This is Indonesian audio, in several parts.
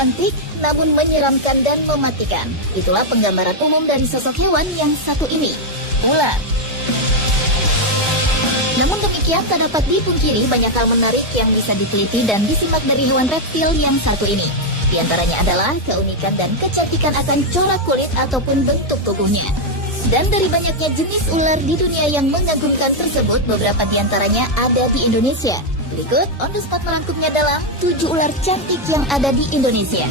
cantik, namun menyeramkan dan mematikan. Itulah penggambaran umum dari sosok hewan yang satu ini, ular. Namun demikian, tak dapat dipungkiri banyak hal menarik yang bisa diteliti dan disimak dari hewan reptil yang satu ini. Di antaranya adalah keunikan dan kecantikan akan corak kulit ataupun bentuk tubuhnya. Dan dari banyaknya jenis ular di dunia yang mengagumkan tersebut, beberapa di antaranya ada di Indonesia. Berikut on the spot merangkumnya dalam 7 ular cantik yang ada di Indonesia.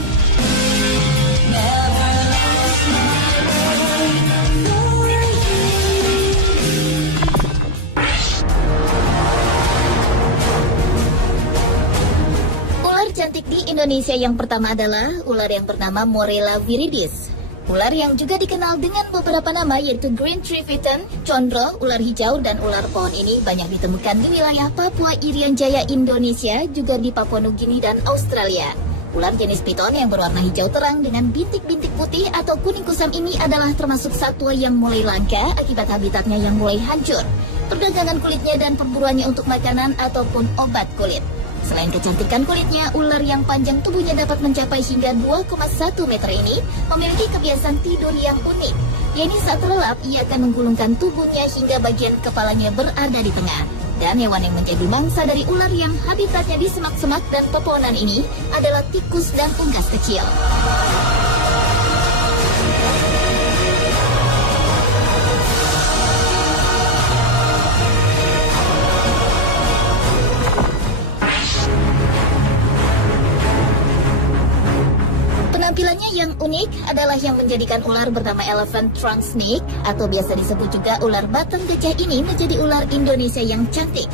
Cantik di Indonesia yang pertama adalah ular yang bernama Morella viridis. Ular yang juga dikenal dengan beberapa nama yaitu Green Tree Python, Condro, ular hijau, dan ular pohon ini banyak ditemukan di wilayah Papua Irian Jaya, Indonesia, juga di Papua Nugini dan Australia. Ular jenis piton yang berwarna hijau terang dengan bintik-bintik putih atau kuning kusam ini adalah termasuk satwa yang mulai langka akibat habitatnya yang mulai hancur, perdagangan kulitnya dan perburuannya untuk makanan ataupun obat kulit. Selain kecantikan kulitnya, ular yang panjang tubuhnya dapat mencapai hingga 2,1 meter ini memiliki kebiasaan tidur yang unik. Yaitu saat terlelap, ia akan menggulungkan tubuhnya hingga bagian kepalanya berada di tengah. Dan hewan yang menjadi mangsa dari ular yang habitatnya di semak-semak dan pepohonan ini adalah tikus dan unggas kecil. Penampilannya yang unik adalah yang menjadikan ular bernama elephant trunk snake atau biasa disebut juga ular batang gajah ini menjadi ular Indonesia yang cantik.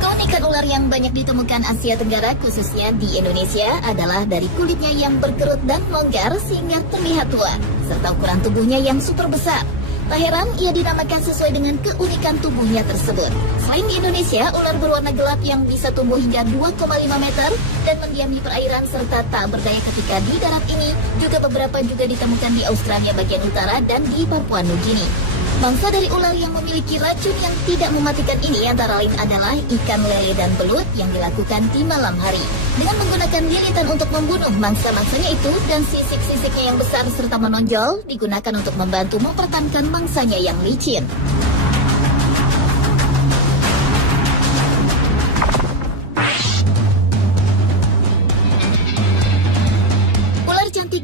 Keunikan ular yang banyak ditemukan Asia Tenggara khususnya di Indonesia adalah dari kulitnya yang berkerut dan longgar sehingga terlihat tua, serta ukuran tubuhnya yang super besar. Tak heran ia dinamakan sesuai dengan keunikan tubuhnya tersebut. Selain di Indonesia, ular berwarna gelap yang bisa tumbuh hingga 2,5 meter dan mendiam di perairan serta tak berdaya ketika di darat ini juga beberapa juga ditemukan di Australia bagian utara dan di Papua Nugini. Mangsa dari ular yang memiliki racun yang tidak mematikan ini antara lain adalah ikan lele dan belut yang dilakukan di malam hari. Dengan menggunakan lilitan untuk membunuh mangsa-mangsanya itu dan sisik-sisiknya yang besar serta menonjol digunakan untuk membantu mempertahankan mangsanya yang licin.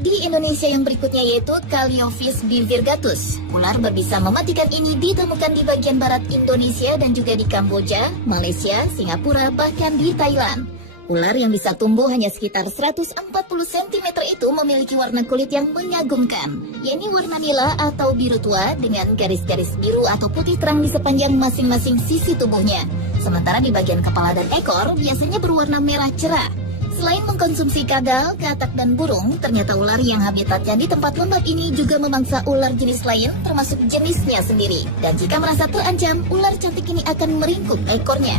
Di Indonesia yang berikutnya yaitu Calliophyes bivirgatus. Ular berbisa mematikan ini ditemukan di bagian barat Indonesia dan juga di Kamboja, Malaysia, Singapura, bahkan di Thailand. Ular yang bisa tumbuh hanya sekitar 140 cm itu memiliki warna kulit yang mengagumkan, yaitu warna nila atau biru tua dengan garis-garis biru atau putih terang di sepanjang masing-masing sisi tubuhnya. Sementara di bagian kepala dan ekor biasanya berwarna merah cerah. Selain mengkonsumsi kadal, katak, dan burung, ternyata ular yang habitatnya di tempat lembab ini juga memangsa ular jenis lain, termasuk jenisnya sendiri. Dan jika merasa terancam, ular cantik ini akan meringkuk ekornya.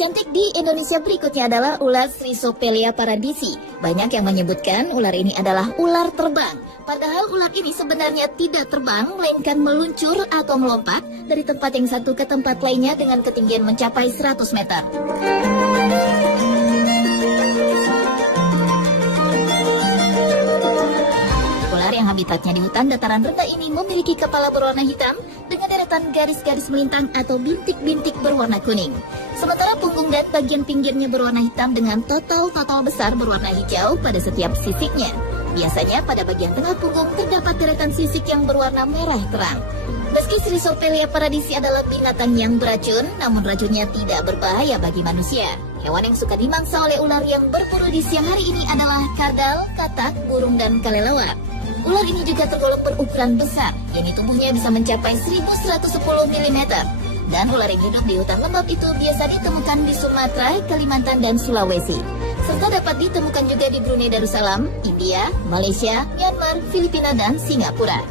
Cantik di Indonesia berikutnya adalah ular Chrysopelea paradisi. Banyak yang menyebutkan ular ini adalah ular terbang. Padahal ular ini sebenarnya tidak terbang, melainkan meluncur atau melompat dari tempat yang satu ke tempat lainnya dengan ketinggian mencapai 100 meter. Ular yang habitatnya di hutan dataran rendah ini memiliki kepala berwarna hitam dengan deretan garis-garis melintang atau bintik-bintik berwarna kuning. Sementara punggung dan bagian pinggirnya berwarna hitam dengan total besar berwarna hijau pada setiap sisiknya. Biasanya pada bagian tengah punggung terdapat deretan sisik yang berwarna merah terang. Meski Chrysopelea paradisi adalah binatang yang beracun, namun racunnya tidak berbahaya bagi manusia. Hewan yang suka dimangsa oleh ular yang berburu di siang hari ini adalah kadal, katak, burung, dan kelelawar. Ular ini juga tergolong berukuran besar, yaitu tubuhnya bisa mencapai 1110 mm. Dan ular yang hidup di hutan lembab itu biasa ditemukan di Sumatera, Kalimantan, dan Sulawesi. Serta dapat ditemukan juga di Brunei Darussalam, India, Malaysia, Myanmar, Filipina, dan Singapura.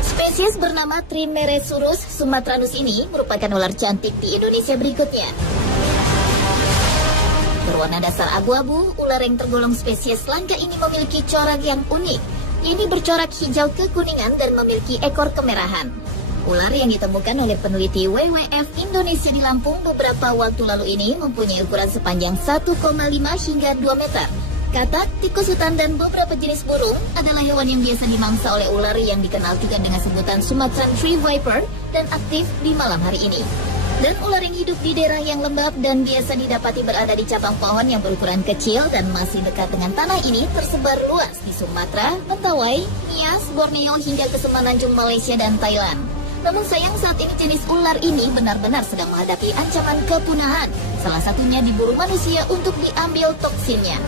Spesies bernama Trimeresurus sumatranus ini merupakan ular cantik di Indonesia berikutnya. Berwarna dasar abu-abu, ular yang tergolong spesies langka ini memiliki corak yang unik. Ini bercorak hijau kekuningan dan memiliki ekor kemerahan. Ular yang ditemukan oleh peneliti WWF Indonesia di Lampung beberapa waktu lalu ini mempunyai ukuran sepanjang 1,5 hingga 2 meter. Katak, tikus hutan, dan beberapa jenis burung adalah hewan yang biasa dimangsa oleh ular yang dikenal juga dengan sebutan Sumatran Tree Viper dan aktif di malam hari ini. Dan ular yang hidup di daerah yang lembab dan biasa didapati berada di cabang pohon yang berukuran kecil dan masih dekat dengan tanah ini tersebar luas di Sumatera, Mentawai, Nias, Borneo hingga ke Semenanjung Malaysia dan Thailand. Namun sayang saat ini jenis ular ini benar-benar sedang menghadapi ancaman kepunahan. Salah satunya diburu manusia untuk diambil toksinnya.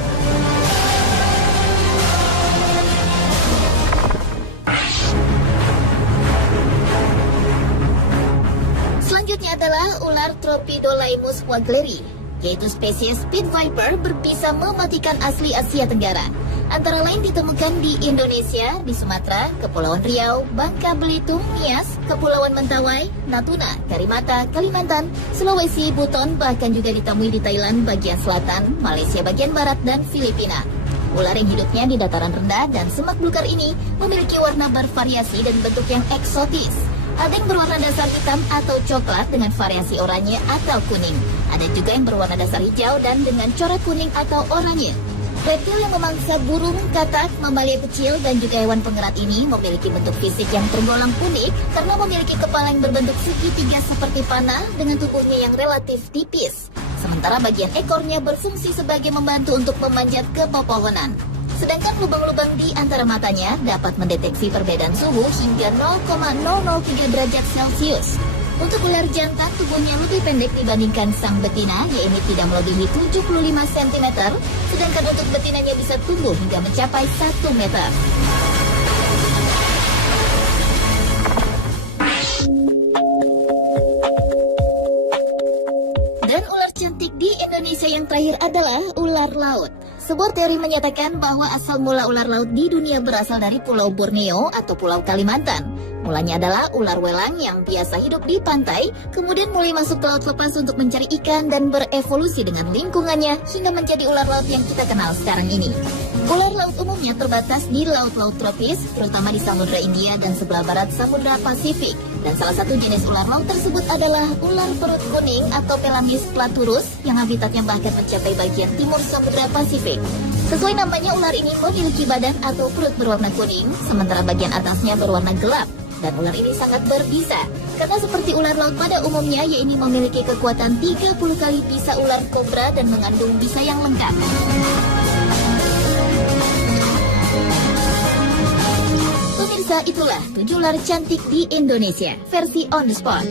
Selanjutnya adalah ular Tropidolaimus wagleri, yaitu spesies Pit Viper berbisa mematikan asli Asia Tenggara. Antara lain ditemukan di Indonesia, di Sumatera, Kepulauan Riau, Bangka Belitung, Nias, Kepulauan Mentawai, Natuna, Karimata, Kalimantan, Sulawesi, Buton, bahkan juga ditemui di Thailand bagian selatan, Malaysia bagian barat, dan Filipina. Ular yang hidupnya di dataran rendah dan semak belukar ini memiliki warna bervariasi dan bentuk yang eksotis. Ada yang berwarna dasar hitam atau coklat dengan variasi oranye atau kuning. Ada juga yang berwarna dasar hijau dan dengan corak kuning atau oranye. Reptil yang memangsa burung, katak, mamalia kecil, dan juga hewan pengerat ini memiliki bentuk fisik yang tergolong unik karena memiliki kepala yang berbentuk segitiga seperti panah dengan tubuhnya yang relatif tipis. Sementara bagian ekornya berfungsi sebagai membantu untuk memanjat ke pepohonan. Sedangkan lubang-lubang di antara matanya dapat mendeteksi perbedaan suhu hingga 0,003 derajat Celcius. Untuk ular jantan, tubuhnya lebih pendek dibandingkan sang betina, yaitu tidak melebihi 75 cm, sedangkan untuk betinanya bisa tumbuh hingga mencapai 1 meter. Dan ular cantik di Indonesia yang terakhir adalah ular laut. Sebuah teori menyatakan bahwa asal mula ular laut di dunia berasal dari Pulau Borneo atau Pulau Kalimantan. Mulanya adalah ular welang yang biasa hidup di pantai, kemudian mulai masuk ke laut lepas untuk mencari ikan dan berevolusi dengan lingkungannya hingga menjadi ular laut yang kita kenal sekarang ini. Ular laut umumnya terbatas di laut-laut tropis, terutama di Samudra India dan sebelah barat Samudra Pasifik. Dan salah satu jenis ular laut tersebut adalah ular perut kuning atau Pelamis platurus yang habitatnya bahkan mencapai bagian timur Samudra Pasifik. Sesuai namanya, ular ini memiliki badan atau perut berwarna kuning, sementara bagian atasnya berwarna gelap. Dan ular ini sangat berbisa, karena seperti ular laut pada umumnya, yaitu memiliki kekuatan 30 kali bisa ular kobra dan mengandung bisa yang lengkap. Pemirsa, itulah 7 ular cantik di Indonesia, versi on the spot.